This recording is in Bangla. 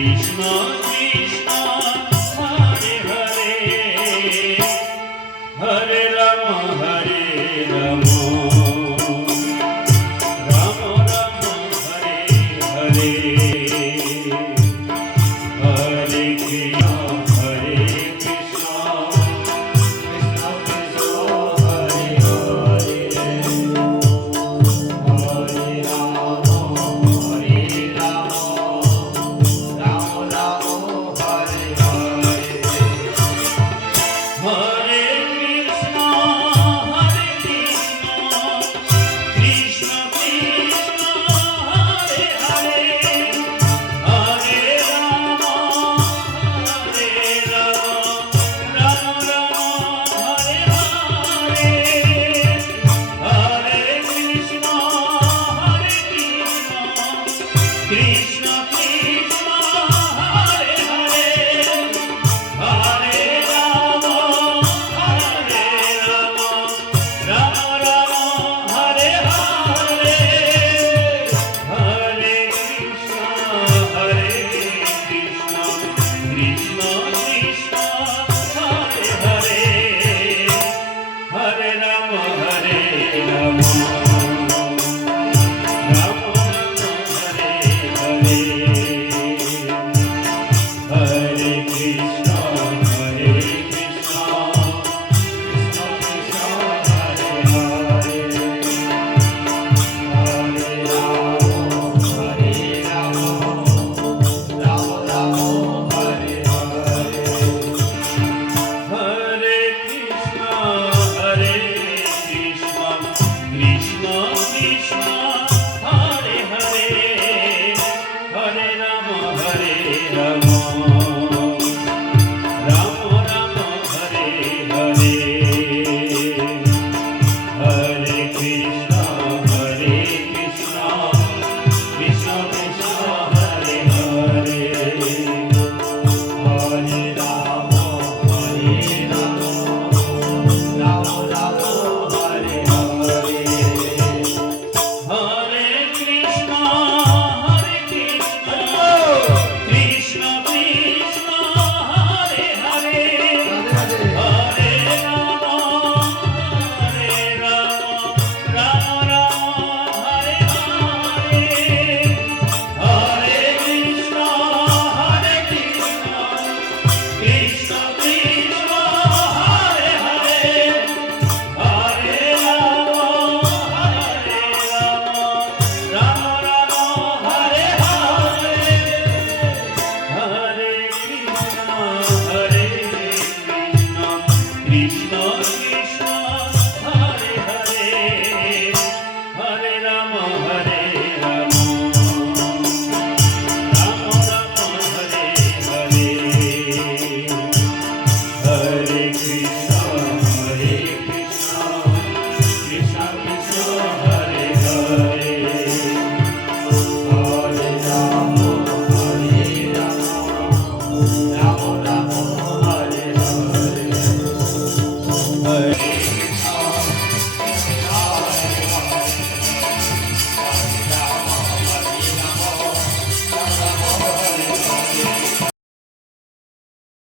Krishna Krishna.